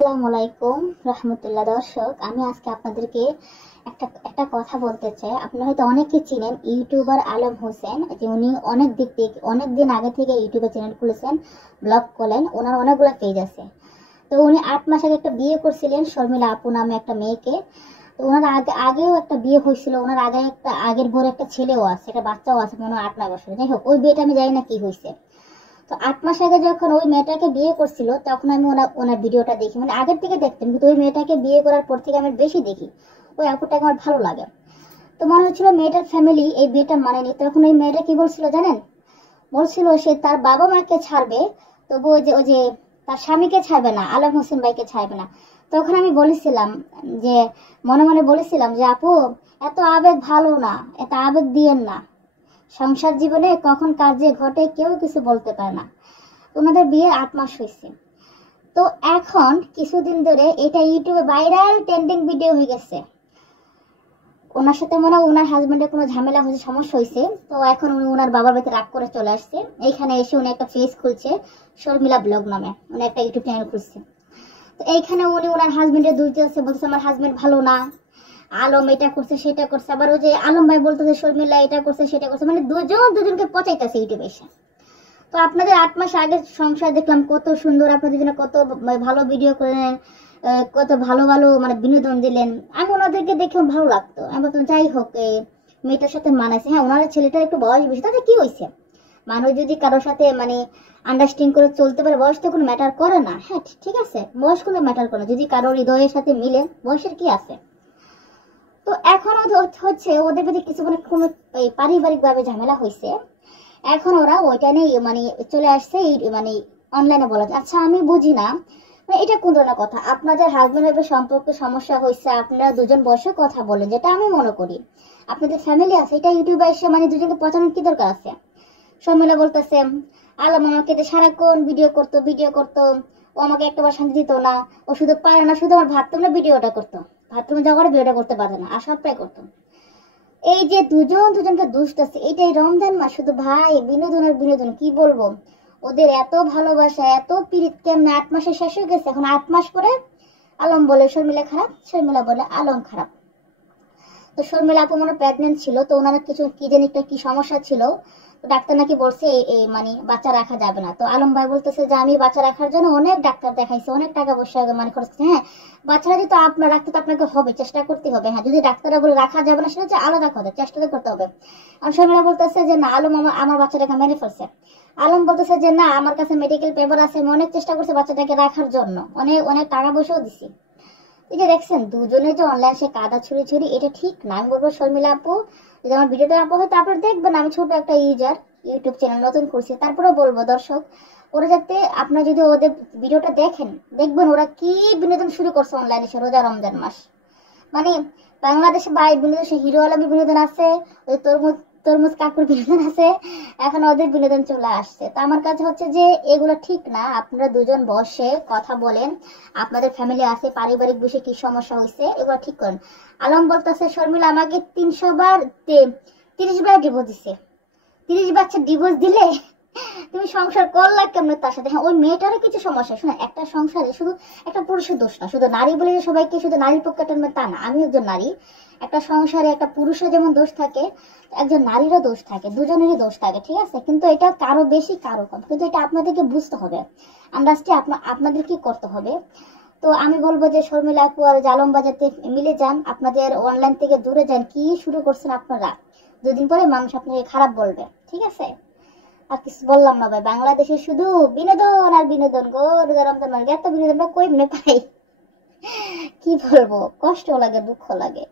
আসসালামু আলাইকুম রহমতুল্লাহ। দর্শক, আমি আজকে আপনাদেরকে একটা কথা বলতে চাই। আপনারা হয়তো অনেকে চিনেন ইউটিউবার আলম হোসেন, যে উনি অনেক দিন আগে থেকে ইউটিউবে চ্যানেল খুলেছেন, ব্লগ করেন, ওনার অনেকগুলো পেজ আছে। তো উনি 8 মাস আগে একটা বিয়ে করছিলেন শর্মিলা আপু নামে একটা মেয়েকে। তো ওনার আগেও একটা বিয়ে হয়েছিল, ওনার আগের ঘরে একটা ছেলেও আছে, একটা বাচ্চাও আছে, মনে হয় 8-9 বছর। যাই হোক, ওই বিয়েটা আমি জানি না কি হয়েছে। তো 8 মাস আগে যখন ওই মেয়েটাকে বিয়ে করছিল, তখন আমি ওনার ভিডিওটা দেখি, মানে আগের থেকে দেখতাম, কিন্তু ওই মেয়েটাকে বিয়ে করার পর থেকে আমি বেশি দেখি। ওই আপুটাকে আমার ভালো লাগে। তো মনে হচ্ছিল মেয়েটার ফ্যামিলি এই বিয়েটা মানেনি। তখন ওই মেয়েটা কি বলছিল জানেন? বলছিল সে তার বাবা মাকে ছাড়বে, তবু ওই যে তার স্বামীকে ছাড়বে না, আলম হোসেন ভাইকে ছাড়বে না। তখন আমি বলেছিলাম যে, মনে মনে বলেছিলাম যে, আপু, এত আবেগ ভালো না, এত আবেগ দিয়েন না। সংসার জীবনে কখন কার যে ঘটে কেউ কিছু বলতে পারে না। ওনাদের বিয়ে 8 মাস হয়েছে। তো এখন কিছুদিন ধরে এটা ইউটিউবে ভাইরাল ট্রেন্ডিং ভিডিও হয়ে গেছে। ওনার সাথে মনে হয় ওনার হাজবেন্ডের কোনো ঝামেলা হয়েছে, সমস্যা হয়েছে। তো এখন উনি ওনার বাবার বাড়িতে রাগ করে চলে আসছে। এইখানে এসে উনি একটা পেজ খুলছে, শর্মিলা ব্লগ নামে, উনি একটা ইউটিউব চ্যানেল খুলছে। তো এইখানে উনি ওনার হাজবেন্ডের দোষ দিচ্ছে, বলছে আমার হাজবেন্ড ভালো না, আলম এটা করছে সেটা করছে। আবার ওই যে আলম ভাই বলতেছে শর্মিলা এটা করছে সেটা করছে, মানে দুজনকে পচাইতেছে ইউটিউবে এসে। তো আপনাদের 8 মাস আগের সংসার দেখলাম, কত সুন্দর, আপনাদের জন্য কত ভালো ভিডিও করলেন, কত ভালো ভালো মানে বিনোদন দিলেন। আমি ওনাদেরকে দেখে ভালো লাগতো। আমি বলতাম যাই হোক, মেয়েটার সাথে মানাইছে। হ্যাঁ, ওনার ছেলেটার একটু বয়স বেশি, তাতে কি হয়েছে? মানুষ যদি কারোর সাথে মানে আন্ডারস্ট্যান্ডিং করে চলতে পারে, বয়স তো কোনো ম্যাটার করে না। হ্যাঁ, ঠিক আছে, বয়স কোনো ম্যাটার করে না, যদি কারোর হৃদয়ের সাথে মিলে, বয়সের কি আছে। তো এখনো হচ্ছে ওদের প্রতি কিছু মানে কোনো পারিবারিক ভাবে ঝামেলা হয়েছে। এখন ওরা ওইটা নিয়ে মানে চলে আসছে মানে অনলাইনে বলা যায়। আচ্ছা, আমি বুঝি না, মানে এটা কোন ধরনের কথা? আপনাদের হাজবেন্ড ওয়াইফের সম্পর্কে সমস্যা হয়েছে, আপনারা দুজন বসে কথা বলেন, যেটা আমি মনে করি। আপনাদের ফ্যামিলি আছে, এটা ইউটিউবে এসে মানে দুজনকে পচানোর কি দরকার আছে? শর্মিলা বলতেছে আলম আমাকে সারাক্ষণ ভিডিও করতো, ও আমাকে একটাবার শান্তি দিত না, ও শুধু পারে না, শুধু আমার বাথরুমে ভিডিওটা করতো, বাথরুমে যাওয়ার ভিডিওটা করতে পারে না, আর সবটাই করতো। এই যে দুজনকে দুষ্ট আছে, এটাই রমজান মাস, শুধু ভাই বিনোদন আর বিনোদন। কি বলবো, ওদের এত ভালোবাসা, এত পিরিত কেমনে 8 মাসে শেষ হয়ে গেছে। এখন 8 মাস পরে আলম বলে শর্মিলা খারাপ, শর্মিলা বলে আলম খারাপ। তো শর্মিলা আপু মনে প্রেগনেন্ট ছিল, তো ওনার কিছু কি জানি একটা কি সমস্যা ছিল। তো ডাক্তার নাকি বলছে এই মানে বাচ্চা রাখা যাবে না। তো আলম ভাই বলতেছে যে আমি বাচ্চা রাখার জন্য অনেক ডাক্তার দেখাইছি, অনেক টাকা পয়সা মানে খরচ করছি। হ্যাঁ, বাচ্চারা যদি আপনার রাখতে, তো আপনাকে হবে, চেষ্টা করতে হবে। হ্যাঁ, যদি ডাক্তাররা বলে রাখা যাবে না, সেটা হচ্ছে আলাদা কথা, চেষ্টা তো করতে হবে। আর শর্মিলা বলতেছে যে না, আলম আমার বাচ্চাটাকে মেরে ফেলছে। আলম বলতেছে যে না, আমার কাছে মেডিকেল পেপার আছে, আমি অনেক চেষ্টা করছি বাচ্চাটাকে রাখার জন্য, অনেক অনেক টাকা পয়সাও দিছি। এই যে দেখছেন দুজনে যে অনলাইন সে কাদা ছুড়ি, এটা ঠিক না। আমি বলবো শর্মিলা আপু, যদি আমার ভিডিওটা আপু হয়তো আপনারা দেখবেন, আমি ছোট একটা ইউটিউব চ্যানেল নতুন করছি, তারপরেও বলবো দর্শক, ওরা যাতে আপনারা যদি ওদের ভিডিওটা দেখেন, দেখবেন ওরা কি বিনোদন শুরু করছে অনলাইনে সে রোজা রমজান মাস। মানে বাংলাদেশে বাই বিনোদন, সে হিরো আলমী বিনোদন আছে, ওই তরমুজ তরমুজ কাকুর বিনোদন আছে, এখন ওদের বিনোদন চলে আসছে। তো আমার কাছে হচ্ছে যে এগুলো ঠিক না। আপনারা দুজন বসে কথা বলেন, আপনাদের ফ্যামিলি আছে, পারিবারিক বিষয়ে কি সমস্যা হয়েছে এগুলো ঠিক করেন। আলম বলতেছে শর্মিলা আমাকে 30 বার ডিভোর্স দিছে। 30 বাচ্চা ডিভোর্স দিলে তুমি সংসার করলা কেমন তার সাথে? হ্যাঁ, ওই মেয়েটারও কিছু সমস্যা। শুনে, একটা সংসারে শুধু একটা পুরুষের দোষ না, শুধু নারী বলে যে সবাইকে শুধু নারীর পক্ষে টানবে তা না। আমি একজন নারী, একটা সংসারে একটা পুরুষের যেমন দোষ থাকে, একজন নারীরও দোষ থাকে, দুজনেরই দোষ থাকে, ঠিক আছে? কিন্তু এটা কারো বেশি কারো কম, কিন্তু এটা আপনাদেরকে বুঝতে হবে, আন্ডারস্ট্যান্ড আপনাদের কি করতে হবে। তো আমি বলবো যে শর্মিলা আপু আর জালম বাজাতে মিলে যান, আপনাদের অনলাইন থেকে দূরে যান। কি শুরু করছেন আপনারা? 2 দিন পরে মানুষ আপনাকে খারাপ বলবে, ঠিক আছে? আর কিছু বললাম না ভাই, বাংলাদেশে শুধু বিনোদন আর বিনোদন গো। রোজা রমজান মানে এত বিনোদনটা কই পাই, কি বলবো, কষ্ট লাগে, দুঃখ লাগে।